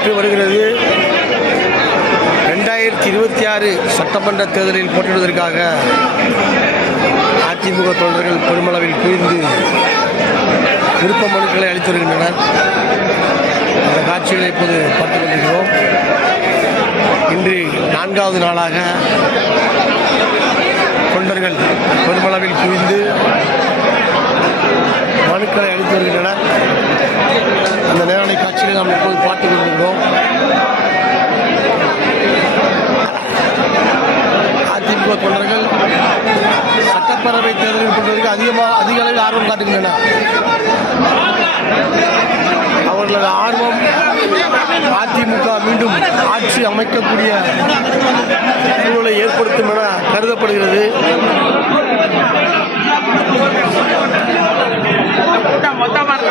நடைபெற்று வருகிறது. 2026 சட்டமன்ற தேர்தலில் போட்டியிடுவதற்காக அதிமுக தொண்டர்கள் பெருமளவில் குவிந்து விருப்ப மனுக்களை அளித்து வருகின்றனர். அந்த காட்சிகளை இப்போது பார்த்துக் கொண்டிருக்கிறோம். இன்று 4வது நாளாக தொண்டர்கள் பெருமளவில் குவிந்து மனுக்களை அளித்து வருகின்றனர். அந்த நேரடி காட்சிகளை நாம் இப்போது பார்த்துக் கொண்டிருக்கிறோம். அதிமுக தொண்டர்கள் சட்டப்பேரவை தேர்தலில் போன்றதற்கு அதிக அளவில் ஆர்வம் காட்டுகின்றனர். அவர்களது ஆர்வம் அதிமுக மீண்டும் ஆட்சி அமைக்கக்கூடிய சூழலை ஏற்படுத்தும் என கருதப்படுகிறது. மொத்தமாக